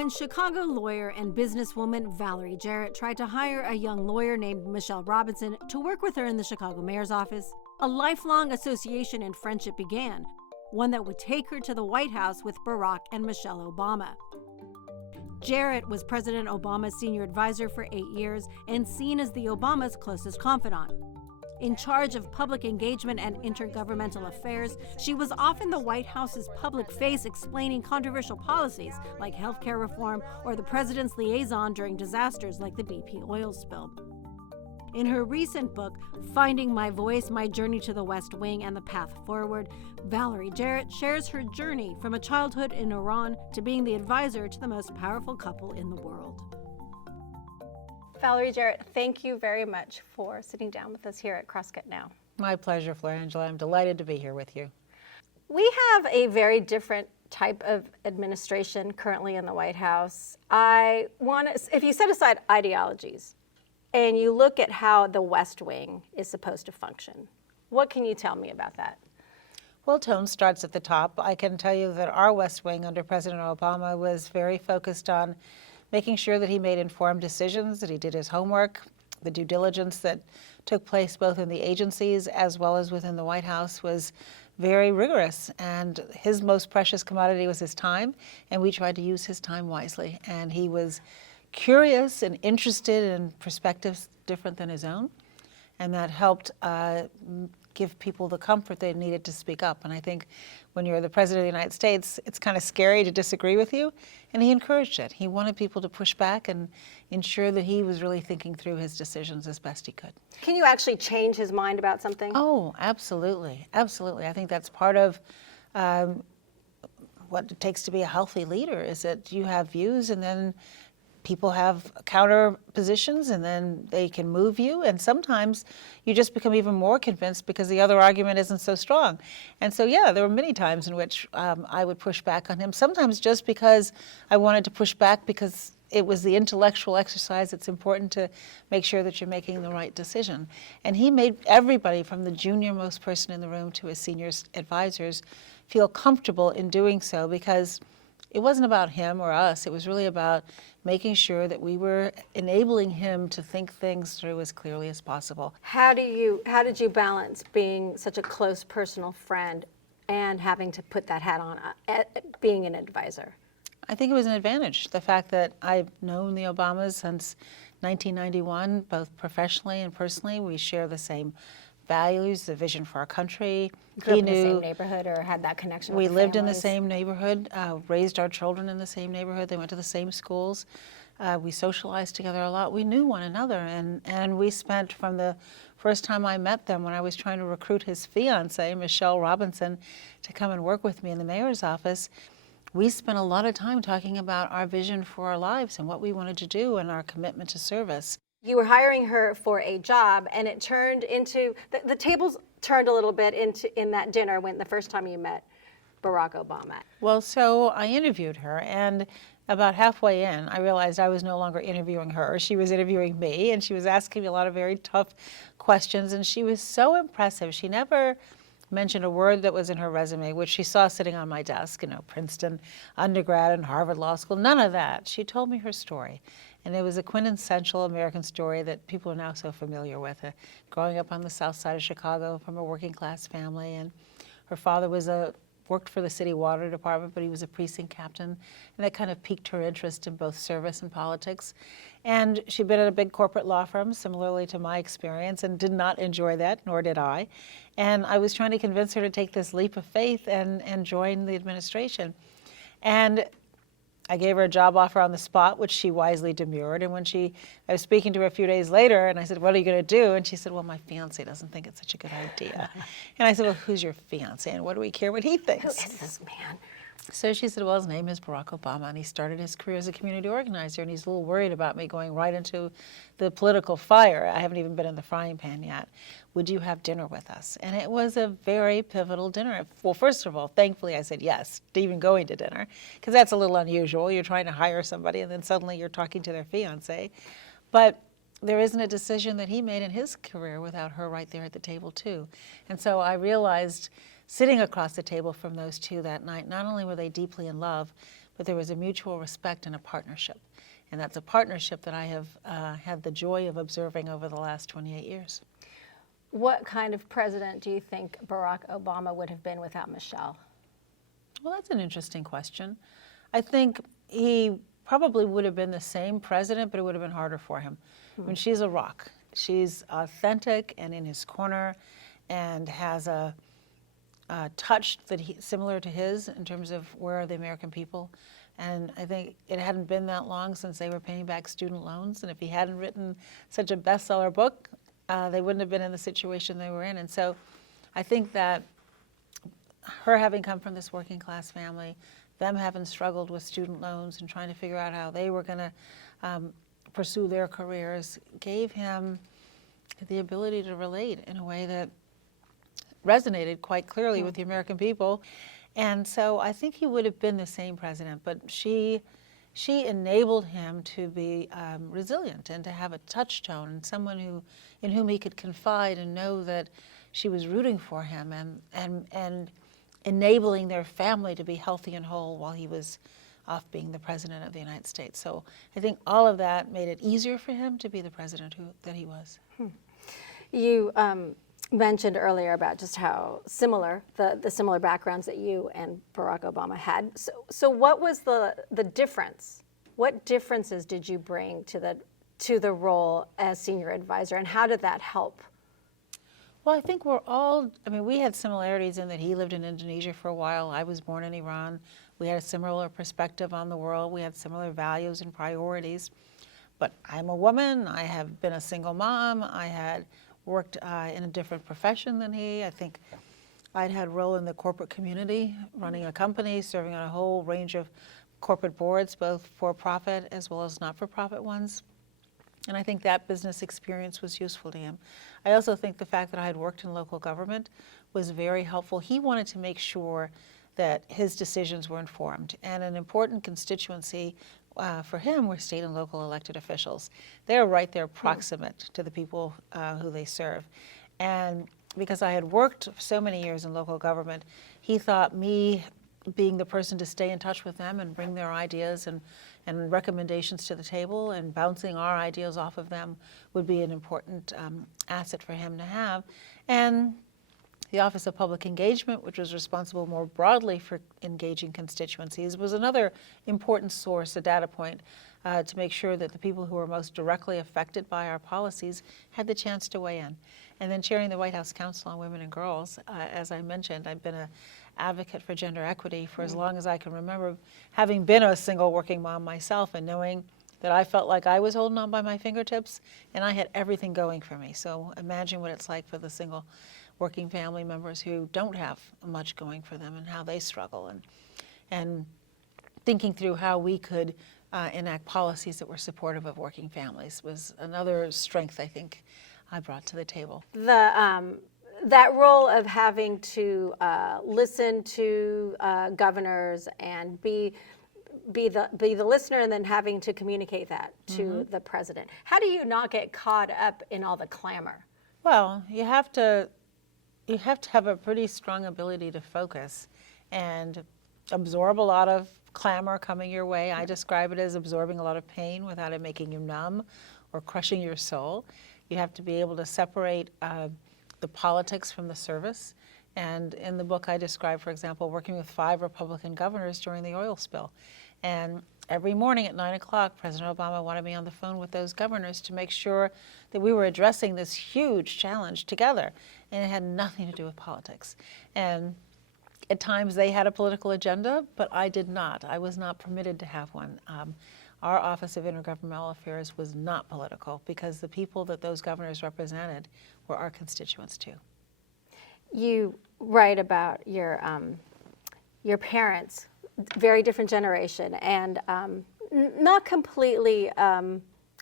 When Chicago lawyer and businesswoman Valerie Jarrett tried to hire a young lawyer named Michelle Robinson to work with her in the Chicago mayor's office, a lifelong association and friendship began, one that would take her to the White House with Barack and Michelle Obama. Jarrett was President Obama's senior advisor for 8 years and seen as the Obamas' closest confidant. In charge of public engagement and intergovernmental affairs, she was often the White House's public face explaining controversial policies like healthcare reform or the president's liaison during disasters like the BP oil spill. In her recent book, Finding My Voice, My Journey to the West Wing and the Path Forward, Valerie Jarrett shares her journey from a childhood in Iran to being the advisor to the most powerful couple in the world. Valerie Jarrett, thank you very much for sitting down with us here at Crosscut Now. My pleasure, Florangela. I'm delighted to be here with you. We have a very different type of administration currently in the White House. If you set aside ideologies and you look at how the West Wing is supposed to function, what can you tell me about that? Well, tone starts at the top. I can tell you that our West Wing under President Obama was very focused on making sure that he made informed decisions, that he did his homework. The due diligence that took place both in the agencies as well as within the White House was very rigorous. And his most precious commodity was his time, and we tried to use his time wisely. And he was curious and interested in perspectives different than his own, and that helped give people the comfort they needed to speak up. And I think when you're the President of the United States, it's kind of scary to disagree with you, and he encouraged it. He wanted people to push back and ensure that he was really thinking through his decisions as best he could. Can you actually change his mind about something? Oh, absolutely, absolutely. I think that's part of what it takes to be a healthy leader, is that you have views and then people have counter positions and then they can move you, and sometimes you just become even more convinced because the other argument isn't so strong. And so, yeah, there were many times in which I would push back on him, sometimes just because I wanted to push back because it was the intellectual exercise. It's important to make sure that you're making the right decision. And he made everybody from the junior most person in the room to his senior advisors feel comfortable in doing so, because it wasn't about him or us. It was really about making sure that we were enabling him to think things through as clearly as possible. How did you balance being such a close personal friend and having to put that hat on, being an advisor? I think it was an advantage. The fact that I've known the Obamas since 1991, both professionally and personally. We share the same values, the vision for our country. Grew up in the same neighborhood or had that connection with the We lived in the families? same neighborhood, raised our children in the same neighborhood. They went to the same schools. We socialized together a lot. We knew one another, and we spent, from the first time I met them when I was trying to recruit his fiancée, Michelle Robinson, to come and work with me in the mayor's office, we spent a lot of time talking about our vision for our lives and what we wanted to do and our commitment to service. You were hiring her for a job, and it turned into, the tables turned a little bit in that dinner when the first time you met Barack Obama. Well, so I interviewed her, and about halfway in, I realized I was no longer interviewing her. She was interviewing me, and she was asking me a lot of very tough questions, and she was so impressive. She never mentioned a word that was in her resume, which she saw sitting on my desk, Princeton undergrad and Harvard Law School, none of that. She told me her story. And it was a quintessential American story that people are now so familiar with. Growing up on the south side of Chicago from a working class family, and her father worked for the city water department, but he was a precinct captain, and that kind of piqued her interest in both service and politics. And she'd been at a big corporate law firm, similarly to my experience, and did not enjoy that, nor did I. And I was trying to convince her to take this leap of faith and join the administration. And I gave her a job offer on the spot, which she wisely demurred. And when I was speaking to her a few days later, and I said, "What are you going to do?" And she said, "Well, my fiance doesn't think it's such a good idea." And I said, "Well, who's your fiance, and what do we care what he thinks?" Who is this man? So she said, "Well, his name is Barack Obama, and he started his career as a community organizer, and he's a little worried about me going right into the political fire. I haven't even been in the frying pan yet. Would you have dinner with us?" And it was a very pivotal dinner. Well, first of all, thankfully I said yes to even going to dinner, because that's a little unusual. You're trying to hire somebody, and then suddenly you're talking to their fiance. But there isn't a decision that he made in his career without her right there at the table, too. And so I realized, sitting across the table from those two that night, not only were they deeply in love, but there was a mutual respect and a partnership. And that's a partnership that I have had the joy of observing over the last 28 years. What kind of president do you think Barack Obama would have been without Michelle? Well, that's an interesting question. I think he probably would have been the same president, but it would have been harder for him. I mean, she's a rock. She's authentic and in his corner and has a touch that similar to his in terms of where are the American people. And I think it hadn't been that long since they were paying back student loans. And if he hadn't written such a bestseller book, they wouldn't have been in the situation they were in. And so I think that her having come from this working class family, them having struggled with student loans and trying to figure out how they were going to pursue their careers, gave him the ability to relate in a way that resonated quite clearly with the American people. And so I think he would have been the same president, but she enabled him to be resilient and to have a touchstone and someone in whom he could confide and know that she was rooting for him and enabling their family to be healthy and whole while he was off being the president of the United States. So I think all of that made it easier for him to be the president that he was. You mentioned earlier about just how similar, the similar backgrounds that you and Barack Obama had. So what was the difference? What differences did you bring to the role as senior advisor, and how did that help? Well, I think we had similarities in that he lived in Indonesia for a while. I was born in Iran. We had a similar perspective on the world. We had similar values and priorities. But I'm a woman. I have been a single mom. I had worked in a different profession than he. I think I'd had a role in the corporate community, running a company, serving on a whole range of corporate boards, both for-profit as well as not-for-profit ones. And I think that business experience was useful to him. I also think the fact that I had worked in local government was very helpful. He wanted to make sure that his decisions were informed. And an important constituency for him were state and local elected officials. They're right there proximate to the people who they serve. And because I had worked so many years in local government, he thought me being the person to stay in touch with them and bring their ideas and recommendations to the table and bouncing our ideas off of them would be an important asset for him to have. And the Office of Public Engagement, which was responsible more broadly for engaging constituencies, was another important source, a data point, to make sure that the people who were most directly affected by our policies had the chance to weigh in. And then chairing the White House Council on Women and Girls, as I mentioned, I've been an advocate for gender equity for as long as I can remember, having been a single working mom myself and knowing that I felt like I was holding on by my fingertips and I had everything going for me. So imagine what it's like for the single working family members who don't have much going for them and how they struggle, and thinking through how we could enact policies that were supportive of working families was another strength I think I brought to the table. That role of having to listen to governors and be the listener and then having to communicate that to the president. How do you not get caught up in all the clamor? Well, you have to have a pretty strong ability to focus and absorb a lot of clamor coming your way. I describe it as absorbing a lot of pain without it making you numb or crushing your soul. You have to be able to separate the politics from the service. And in the book I describe, for example, working with 5 Republican governors during the oil spill. And every morning at 9 o'clock, President Obama wanted me on the phone with those governors to make sure that we were addressing this huge challenge together. And it had nothing to do with politics. And at times they had a political agenda, but I did not. I was not permitted to have one. Our Office of Intergovernmental Affairs was not political because the people that those governors represented were our constituents too. You write about your parents, very different generation, and not completely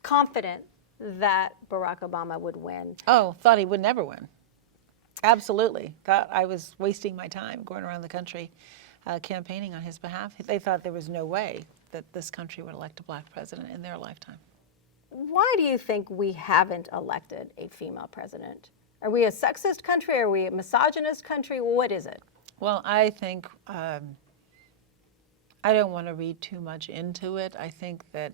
confident that Barack Obama would win. Oh, thought he would never win. Absolutely. Thought I was wasting my time going around the country campaigning on his behalf. They thought there was no way that this country would elect a black president in their lifetime. Why do you think we haven't elected a female president? Are we a sexist country? Are we a misogynist country? What is it? Well, I think I don't want to read too much into it. I think that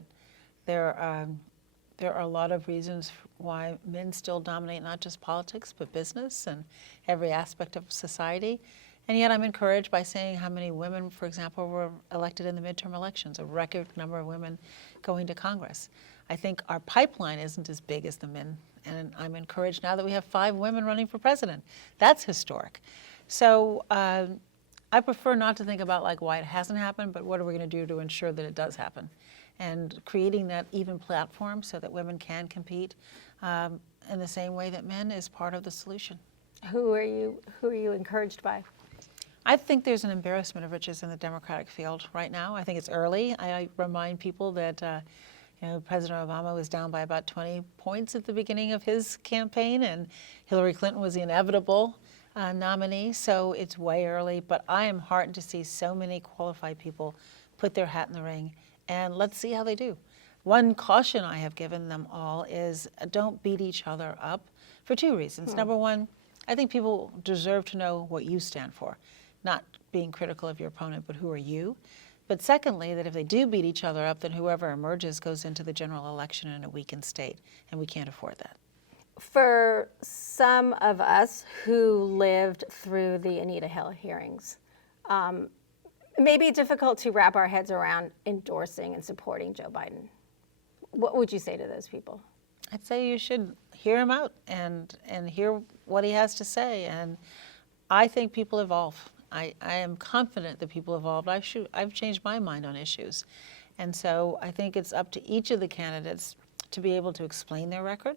there are a lot of reasons why men still dominate not just politics, but business and every aspect of society. And yet I'm encouraged by seeing how many women, for example, were elected in the midterm elections, a record number of women going to Congress. I think our pipeline isn't as big as the men, and I'm encouraged now that we have 5 women running for president. That's historic. So I prefer not to think about like why it hasn't happened, but what are we going to do to ensure that it does happen? And creating that even platform so that women can compete in the same way that men is part of the solution. Who are you encouraged by? I think there's an embarrassment of riches in the Democratic field right now. I think it's early. I remind people that President Obama was down by about 20 points at the beginning of his campaign, and Hillary Clinton was the inevitable nominee. So it's way early, but I am heartened to see so many qualified people put their hat in the ring, and let's see how they do. One caution I have given them all is don't beat each other up for 2 reasons. Number one, I think people deserve to know what you stand for. Not being critical of your opponent, but who are you? But secondly, that if they do beat each other up, then whoever emerges goes into the general election in a weakened state, and we can't afford that. For some of us who lived through the Anita Hill hearings, it may be difficult to wrap our heads around endorsing and supporting Joe Biden. What would you say to those people? I'd say you should hear him out and hear what he has to say. And I think people evolve. I am confident that people evolve. I've changed my mind on issues. And so I think it's up to each of the candidates to be able to explain their record,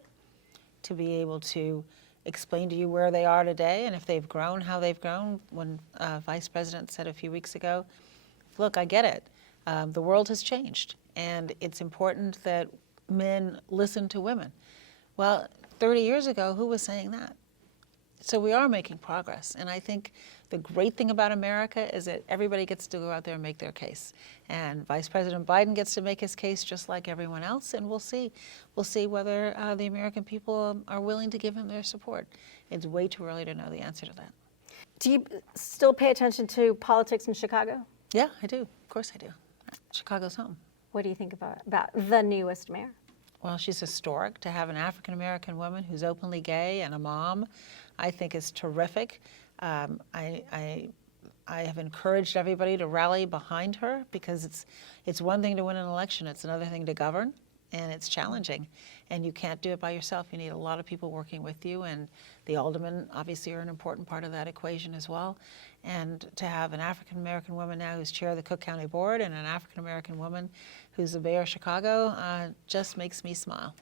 to be able to explain to you where they are today and if they've grown, how they've grown. When Vice President said a few weeks ago, look, I get it. The world has changed, and it's important that men listen to women. Well, 30 years ago, who was saying that? So we are making progress, and I think the great thing about America is that everybody gets to go out there and make their case. And Vice President Biden gets to make his case just like everyone else, and we'll see. We'll see whether the American people are willing to give him their support. It's way too early to know the answer to that. Do you still pay attention to politics in Chicago? Yeah, I do. Of course I do. Chicago's home. What do you think about the newest mayor? Well, she's historic. To have an African-American woman who's openly gay and a mom, I think is terrific. I have encouraged everybody to rally behind her because it's one thing to win an election, it's another thing to govern, and it's challenging. And you can't do it by yourself. You need a lot of people working with you, and the aldermen obviously are an important part of that equation as well. And to have an African-American woman now who's chair of the Cook County Board and an African-American woman who's the mayor of Chicago just makes me smile.